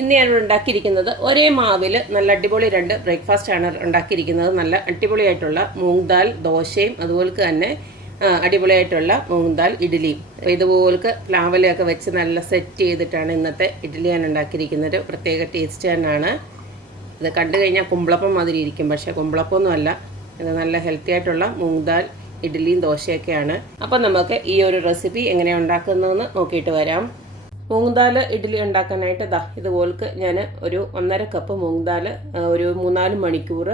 ഇന്ന് ഞാൻ ഉണ്ടാക്കിയിരിക്കുന്നത് ഒരേ മാവിൽ നല്ല അടിപൊളി രണ്ട് ബ്രേക്ക്ഫാസ്റ്റ് ആണ് ഉണ്ടാക്കിയിരിക്കുന്നത്. നല്ല അടിപൊളിയായിട്ടുള്ള മൂങ് ദാൽ ദോശയും അതുപോലെ തന്നെ അടിപൊളിയായിട്ടുള്ള മൂങ് ദാൽ ഇഡ്ഡലിയും. അപ്പോൾ ഇതുപോലൊക്കെ പ്ലാവലയൊക്കെ വെച്ച് നല്ല സെറ്റ് ചെയ്തിട്ടാണ് ഇന്നത്തെ ഇഡ്ഡലി ഞാൻ ഉണ്ടാക്കിയിരിക്കുന്നത്. പ്രത്യേക ടേസ്റ്റ് തന്നെയാണ്. ഇത് കണ്ടു കഴിഞ്ഞാൽ കുമ്പളപ്പം മാതിരി ഇരിക്കും. പക്ഷേ കുമ്പളപ്പമൊന്നുമല്ല. ഇത് നല്ല ഹെൽത്തി ആയിട്ടുള്ള മൂങ് ദാൽ ഇഡ്ഡലിയും ദോശയൊക്കെയാണ്. അപ്പം നമുക്ക് ഈ ഒരു റെസിപ്പി എങ്ങനെയാണ് ഉണ്ടാക്കുന്നതെന്ന് നോക്കിയിട്ട് വരാം. മൂങ് ദാൽ ഇഡ്ഡലി ഉണ്ടാക്കാനായിട്ട് ഇതാ ഇതുപോലെക്ക് ഞാൻ ഒരു ഒന്നര കപ്പ് മൂങ് ദാൽ ഒരു മൂന്നാൽ മണിക്കൂർ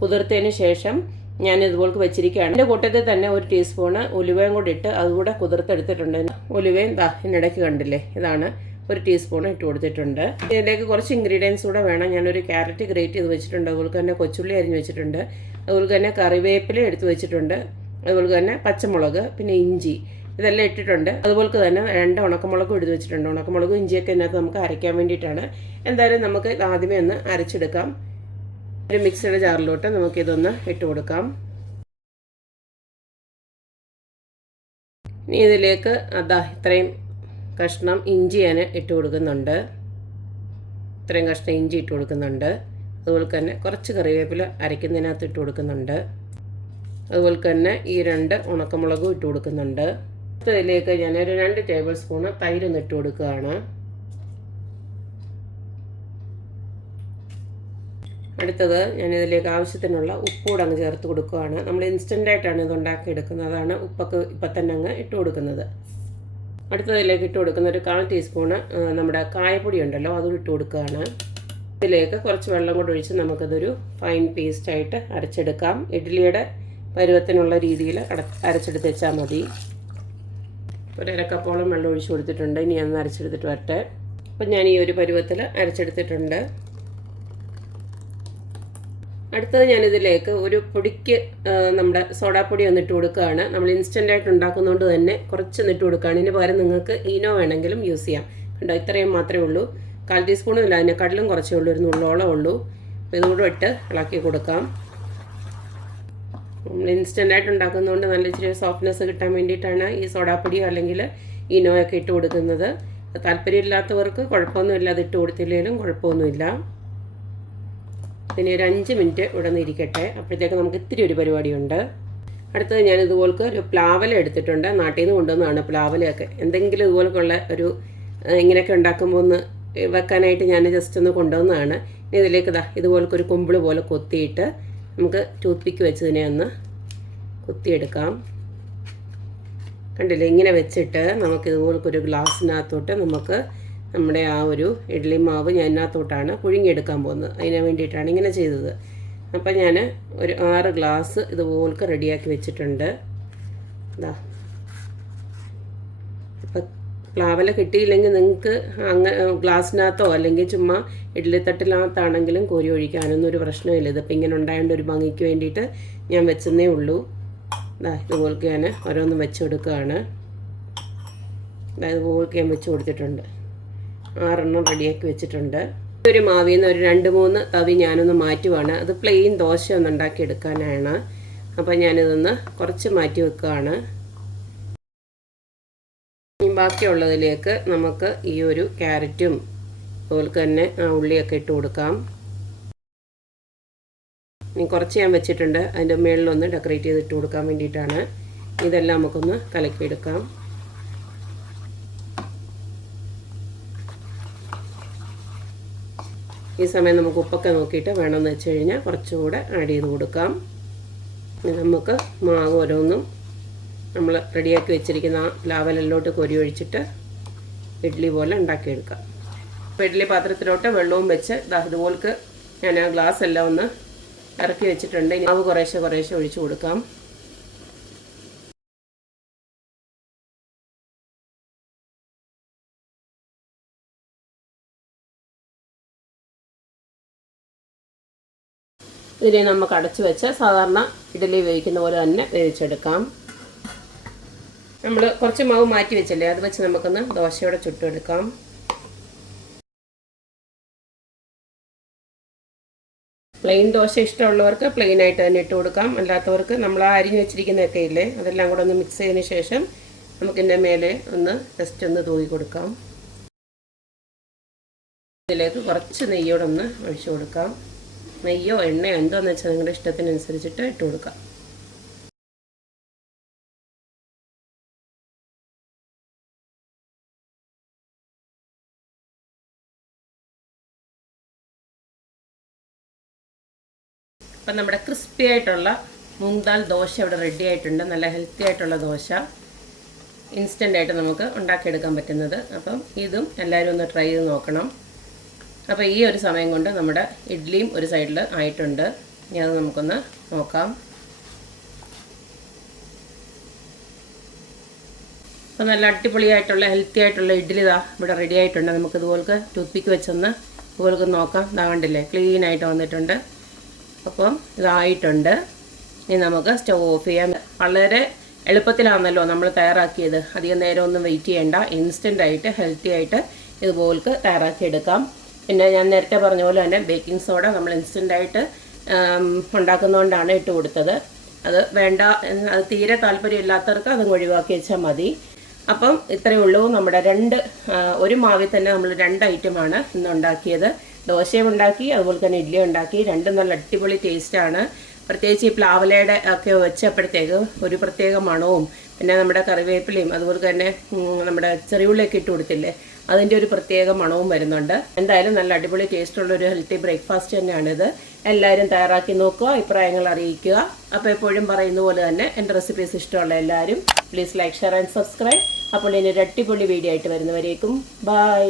കുതിർത്തതിന് ശേഷം ഞാൻ ഇതുപോലെ വെച്ചിരിക്കുകയാണ്. എന്റെ കൂട്ടത്തിൽ തന്നെ ഒരു ടീസ്പൂണ് ഉലുവയും കൂടി ഇട്ട് അതുകൂടെ കുതിർത്തെടുത്തിട്ടുണ്ട് ഉലുവയും ദാ ഇതിനിടയ്ക്ക് കണ്ടില്ലേ? ഇതാണ് ഒരു ടീസ്പൂൺ ഇട്ട് കൊടുത്തിട്ടുണ്ട്. ഇതിലേക്ക് കുറച്ച് ഇൻഗ്രീഡിയൻസ് കൂടെ വേണം. ഞാനൊരു ക്യാരറ്റ് ഗ്രേറ്റ് ചെയ്ത് വെച്ചിട്ടുണ്ട്. അതുപോലെ തന്നെ കൊച്ചുള്ളി അരിഞ്ഞ് വെച്ചിട്ടുണ്ട്. അതുപോലെ തന്നെ കറിവേപ്പില എടുത്ത് വെച്ചിട്ടുണ്ട്. അതുപോലെ തന്നെ പച്ചമുളക് പിന്നെ ഇഞ്ചി. ഇതെല്ലാം ഇട്ടിട്ടുണ്ട്. അതുപോലെ തന്നെ രണ്ട് ഉണക്കമുളകും എടുത്ത് വെച്ചിട്ടുണ്ട്. ഉണക്കമുളകും ഇഞ്ചിയൊക്കെ ഇതിനകത്ത് നമുക്ക് അരയ്ക്കാൻ വേണ്ടിയിട്ടാണ്. എന്തായാലും നമുക്ക് ആദ്യമേ ഒന്ന് അരച്ചെടുക്കാം. ഒരു മിക്സിയുടെ ജാറിലോട്ട് നമുക്കിതൊന്ന് ഇട്ട് കൊടുക്കാം. ഇനി ഇതിലേക്ക് അതാ ഇത്രയും കഷ്ണം ഇഞ്ചി ഞാൻ ഇട്ട് കൊടുക്കുന്നുണ്ട്. ഇത്രയും കഷ്ണം ഇഞ്ചി ഇട്ട് കൊടുക്കുന്നുണ്ട്. അതുപോലെ തന്നെ കുറച്ച് കറിവേപ്പില അരയ്ക്കുന്നതിനകത്ത് ഇട്ട് കൊടുക്കുന്നുണ്ട്. അതുപോലെ തന്നെ ഈ രണ്ട് ഉണക്കമുളകും ഇട്ട് കൊടുക്കുന്നുണ്ട്. ഇതിലേക്ക് ഞാനൊരു രണ്ട് ടേബിൾ സ്പൂണ് തൈര് നിട്ട് കൊടുക്കുകയാണ്. അടുത്തത് ഞാനിതിലേക്ക് ആവശ്യത്തിനുള്ള ഉപ്പൂടെ അങ്ങ് ചേർത്ത് കൊടുക്കുകയാണ്. നമ്മൾ ഇൻസ്റ്റന്റായിട്ടാണ് ഇത് ഉണ്ടാക്കിയെടുക്കുന്നത് അതാണ് ഉപ്പൊക്കെ ഇപ്പം തന്നെ അങ്ങ് ഇട്ട് കൊടുക്കുന്നത്. അടുത്തതിലേക്ക് ഇട്ട് കൊടുക്കുന്ന ഒരു കാൽ ടീസ്പൂണ് നമ്മുടെ കായപ്പൊടി ഉണ്ടല്ലോ അതും ഇട്ട് കൊടുക്കുകയാണ്. ഇതിലേക്ക് കുറച്ച് വെള്ളം കൂടെ ഒഴിച്ച് നമുക്കതൊരു ഫൈൻ പേസ്റ്റായിട്ട് അരച്ചെടുക്കാം. ഇഡ്ഡലിയുടെ പരുവത്തിനുള്ള രീതിയിൽ അരച്ചെടുത്ത് വെച്ചാൽ മതി. ഒരു അരക്കപ്പോളം വെള്ളം ഒഴിച്ച് കൊടുത്തിട്ടുണ്ട്. ഇനി ഒന്ന് അരച്ചെടുത്തിട്ട് വരട്ടെ. അപ്പം ഞാൻ ഈ ഒരു പരുവത്തിൽ അരച്ചെടുത്തിട്ടുണ്ട്. അടുത്തത് ഞാനിതിലേക്ക് ഒരു പൊടിക്ക് നമ്മുടെ സോഡാപ്പൊടി ഒന്ന് ഇട്ട് കൊടുക്കുകയാണ്. നമ്മൾ ഇൻസ്റ്റന്റ് ആയിട്ട് ഉണ്ടാക്കുന്നതുകൊണ്ട് തന്നെ കുറച്ച് ഇട്ട് കൊടുക്കുകയാണ്. ഇതിന് പകരം നിങ്ങൾക്ക് ഇനോ വേണമെങ്കിലും യൂസ് ചെയ്യാം. കണ്ടോ? ഇത്രയും മാത്രമേ ഉള്ളൂ. കാൽ ടീസ്പൂണും ഇല്ല അതിനെക്കാട്ടിലും കുറച്ചേ ഉള്ളൂ. ഒരു നുള്ളോളം ഉള്ളൂ. അപ്പോൾ ഇതുകൂടെ ഇട്ട് ഇളക്കി കൊടുക്കാം. ഇൻസ്റ്റന്റ് ആയിട്ട് ഉണ്ടാക്കുന്നതുകൊണ്ട് നല്ല ഇച്ചിരി സോഫ്റ്റ്നെസ് കിട്ടാൻ വേണ്ടിയിട്ടാണ് ഈ സോഡാപ്പൊടിയോ അല്ലെങ്കിൽ ഈനോയൊക്കെ ഇട്ട് കൊടുക്കുന്നത്. താല്പര്യമില്ലാത്തവർക്ക് കുഴപ്പമൊന്നുമില്ല അത് ഇട്ട് കൊടുത്തില്ലെങ്കിലും കുഴപ്പമൊന്നുമില്ല. പിന്നെ ഒരു അഞ്ച് മിനിറ്റ് ഇവിടെ നിന്ന് ഇരിക്കട്ടെ. അപ്പോഴത്തേക്ക് നമുക്ക് ഇത്തിരി ഒരു പരിപാടിയുണ്ട്. അടുത്തത് ഞാൻ ഇതുപോലെ ഒരു പ്ലാവല എടുത്തിട്ടുണ്ട്. നാട്ടിൽ നിന്ന് കൊണ്ടുവന്നതാണ് പ്ലാവലയൊക്കെ. എന്തെങ്കിലും ഇതുപോലൊക്കെയുള്ള ഒരു ഇങ്ങനെയൊക്കെ ഉണ്ടാക്കുമ്പോൾ ഒന്ന് വെക്കാനായിട്ട് ഞാൻ ജസ്റ്റ് ഒന്ന് കൊണ്ടുവന്നതാണ്. ഇതിലേക്ക് ഇതാ ഇതുപോലൊക്കെ ഒരു കുമ്പിൾ പോലെ കൊത്തിയിട്ട് നമുക്ക് ടൂത്ത് പിക്ക് വെച്ച് ഇതിനെ ഒന്ന് കുത്തിയെടുക്കാം. കണ്ടില്ലേ ഇങ്ങനെ വെച്ചിട്ട് നമുക്ക് ഇതുപോലൊരു ഗ്ലാസ്സിനകത്തോട്ട് നമുക്ക് നമ്മുടെ ആ ഒരു ഇഡ്ഡലി മാവ് ഞാൻ ഇതിനകത്തോട്ടാണ് പുഴുങ്ങിയെടുക്കാൻ പോകുന്നത്. അതിന് വേണ്ടിയിട്ടാണ് ഇങ്ങനെ ചെയ്തത്. അപ്പം ഞാൻ ഒരു ആറ് ഗ്ലാസ് ഇതുപോലെ റെഡിയാക്കി വെച്ചിട്ടുണ്ട്. ഇതാ പ്ലാവല കിട്ടിയില്ലെങ്കിൽ നിങ്ങൾക്ക് അങ്ങനെ ഗ്ലാസ്സിനകത്തോ അല്ലെങ്കിൽ ചുമ്മാ ഇഡ്ഡലി തട്ടിനകത്താണെങ്കിലും കോരി ഒഴിക്കാനൊന്നും ഒരു പ്രശ്നമില്ല. ഇതിപ്പോൾ ഇങ്ങനെ ഉണ്ടായതുകൊണ്ട് ഒരു ഭംഗിക്ക് വേണ്ടിയിട്ട് ഞാൻ വെച്ചെന്നേ ഉള്ളൂ. ഇതാ ഇതുപോലൊക്കെ ഞാൻ ഓരോന്നും വെച്ച് കൊടുക്കുകയാണ് ഇതുപോലെ ഞാൻ വെച്ച് കൊടുത്തിട്ടുണ്ട്. ആറെണ്ണം റെഡിയാക്കി വെച്ചിട്ടുണ്ട്. ഒരു മാവിൽ നിന്ന് ഒരു രണ്ട് മൂന്ന് തവി ഞാനൊന്ന് മാറ്റുവാണ്. അത് പ്ലെയിൻ ദോശ ഒന്ന് ഉണ്ടാക്കിയെടുക്കാനാണ്. അപ്പോൾ ഞാനിതൊന്ന് കുറച്ച് മാറ്റി വെക്കുകയാണ്. ബാക്കിയുള്ളതിലേക്ക് നമുക്ക് ഈ ഒരു ക്യാരറ്റും അതുപോലെ തന്നെ ആ ഉള്ളിയൊക്കെ ഇട്ട് കൊടുക്കാം. ഇനി കുറച്ച് ഞാൻ വെച്ചിട്ടുണ്ട്. അതിന്റെ മുകളിലൊന്ന് ഡെക്കറേറ്റ് ചെയ്ത് ഇട്ട് കൊടുക്കാൻ വേണ്ടിയിട്ടാണ്. ഇതെല്ലാം നമുക്കൊന്ന് കലക്കിയെടുക്കാം. ഈ സമയം നമുക്ക് ഉപ്പൊക്കെ നോക്കിയിട്ട് വേണമെന്ന് വെച്ച് കഴിഞ്ഞാൽ കുറച്ചുകൂടെ ആഡ് ചെയ്ത് കൊടുക്കാം. നമുക്ക് മാവ് ഓരോന്നും നമ്മൾ റെഡിയാക്കി വെച്ചിരിക്കുന്ന ആ ലാവലെല്ലോട്ട് കൊരി ഒഴിച്ചിട്ട് ഇഡ്ഡലി പോലെ ഉണ്ടാക്കിയെടുക്കാം. അപ്പോൾ ഇഡ്ഡലി പാത്രത്തിലോട്ട് വെള്ളവും വെച്ച് ദാ ഇതുപോലേക്ക് ഞാൻ ആ ഗ്ലാസ് എല്ലാം ഒന്ന് ഇറക്കി വെച്ചിട്ടുണ്ട്. ഇനി മാവ് കുറേശ്ശെ കുറേശ്ശെ ഒഴിച്ചു കൊടുക്കാം. ഇതിനെ നമുക്ക് അടച്ചു വെച്ച് സാധാരണ ഇഡ്ഡലി വേവിക്കുന്ന പോലെ തന്നെ വേവിച്ചെടുക്കാം. നമ്മൾ കുറച്ച് മാവ് മാറ്റി വെച്ചല്ലേ? അത് വെച്ച് നമുക്കൊന്ന് ദോശയോടെ ചുട്ടെടുക്കാം പ്ലെയിൻ ദോശ ഇഷ്ടമുള്ളവർക്ക് പ്ലെയിൻ ആയിട്ട് തന്നെ ഇട്ട് കൊടുക്കാം. അല്ലാത്തവർക്ക് നമ്മൾ ആ അരിഞ്ഞ് വെച്ചിരിക്കുന്നതൊക്കെ ഇല്ലേ? അതെല്ലാം കൂടെ ഒന്ന് മിക്സ് ചെയ്തതിന് ശേഷം നമുക്കിന്റെ മേലെ ഒന്ന് ജസ്റ്റ് ഒന്ന് തൂങ്ങി കൊടുക്കാം. ഇതിലേക്ക് കുറച്ച് നെയ്യോടെ ഒന്ന് ഒഴിച്ചു കൊടുക്കാം. നെയ്യോ എണ്ണയോ എന്തോന്ന് വെച്ചാൽ നിങ്ങളുടെ ഇഷ്ടത്തിനനുസരിച്ചിട്ട് ഇട്ട് കൊടുക്കാം. അപ്പം നമ്മുടെ ക്രിസ്പി ആയിട്ടുള്ള മൂങ്ദാൽ ദോശ ഇവിടെ റെഡി ആയിട്ടുണ്ട്. നല്ല ഹെൽത്തി ആയിട്ടുള്ള ദോശ. ഇൻസ്റ്റന്റ് ആയിട്ട് നമുക്ക് ഉണ്ടാക്കിയെടുക്കാൻ പറ്റുന്നത്. അപ്പം ഇതും എല്ലാവരും ഒന്ന് ട്രൈ ചെയ്ത് നോക്കണം. അപ്പോൾ ഈ ഒരു സമയം കൊണ്ട് നമ്മുടെ ഇഡ്ഡലിയും ഒരു സൈഡിൽ ആയിട്ടുണ്ട്. ഇനി അത് നമുക്കൊന്ന് നോക്കാം. അപ്പോൾ നല്ല അടിപൊളിയായിട്ടുള്ള ഹെൽത്തി ആയിട്ടുള്ള ഇഡ്ഡലി ഇതാ ഇവിടെ റെഡി ആയിട്ടുണ്ട്. നമുക്ക് ടൂത്ത് പിക്ക് വെച്ചൊന്ന് ഇതുപോലൊക്കെ നോക്കാം. ഇതാ കണ്ടില്ലേ ക്ലീൻ ആയിട്ട് വന്നിട്ടുണ്ട്. അപ്പം ഇതായിട്ടുണ്ട്. ഇനി നമുക്ക് സ്റ്റവ് ഓഫ് ചെയ്യാം. വളരെ എളുപ്പത്തിലാണല്ലോ നമ്മൾ തയ്യാറാക്കിയത്. അധികം നേരം ഒന്നും വെയിറ്റ് ചെയ്യേണ്ട. ഇൻസ്റ്റന്റ് ആയിട്ട് ഹെൽത്തി ആയിട്ട് ഇതുപോലക്ക് തയ്യാറാക്കിയെടുക്കാം. പിന്നെ ഞാൻ നേരത്തെ പറഞ്ഞ പോലെ തന്നെ ബേക്കിംഗ് സോഡ നമ്മൾ ഇൻസ്റ്റന്റ് ആയിട്ട് ഉണ്ടാക്കുന്നതുകൊണ്ടാണ് ഇട്ട് കൊടുത്തത്. അത് വേണ്ട അത് തീരെ താല്പര്യമില്ലാത്തവർക്ക് അത് ഒഴിവാക്കി വെച്ചാൽ മതി. അപ്പം ഇത്രയേ ഉള്ളൂ. നമ്മുടെ രണ്ട് ഒരു മാവിൽ തന്നെ നമ്മൾ രണ്ട് ഐറ്റമാണ് ഇന്ന് ഉണ്ടാക്കിയത് ദോശയും ഉണ്ടാക്കി അതുപോലെ തന്നെ ഇഡ്ഡലി ഉണ്ടാക്കി. രണ്ടും നല്ല അടിപൊളി ടേസ്റ്റാണ് പ്രത്യേകിച്ച് ഈ പ്ലാവലയുടെ ഒക്കെ വെച്ചപ്പോഴത്തേക്ക് ഒരു പ്രത്യേക മണവും പിന്നെ നമ്മുടെ കറിവേപ്പിലയും അതുപോലെ തന്നെ നമ്മുടെ ചെറിയുള്ളിയൊക്കെ ഇട്ട് കൊടുത്തില്ലേ അതിന്റെ ഒരു പ്രത്യേക മണവും വരുന്നുണ്ട്. എന്തായാലും നല്ല അടിപൊളി ടേസ്റ്റുള്ള ഒരു ഹെൽത്തി ബ്രേക്ക്ഫാസ്റ്റ് തന്നെയാണിത്. എല്ലാവരും തയ്യാറാക്കി നോക്കുക അഭിപ്രായങ്ങൾ അറിയിക്കുക. അപ്പോൾ എപ്പോഴും പറയുന്ന പോലെ തന്നെ എന്റെ റെസിപ്പീസ് ഇഷ്ടമുള്ള എല്ലാവരും please like share and subscribe അപ്പോൾ ഇനി ഒരു അടിപൊളി വീഡിയോ ആയിട്ട് വരുന്നവരേക്കും. ബൈ